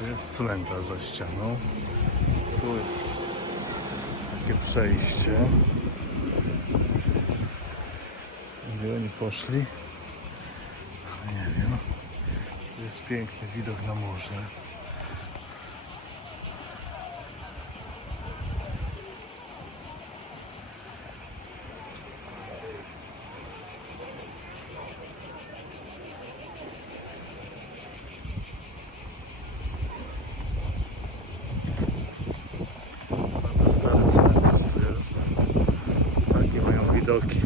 Tu jest cmentarz za ścianą. Tu jest takie przejście. Gdzie oni poszli? Nie wiem. Tu jest piękny widok na morze. Stary cmentarz tu jest. Takie mają widoki.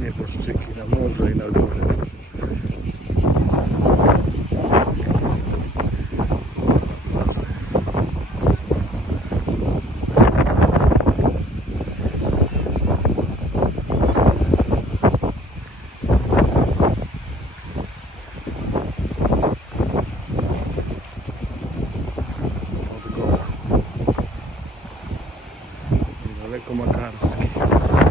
Nieboszczyki na morze i na górę. como la danza.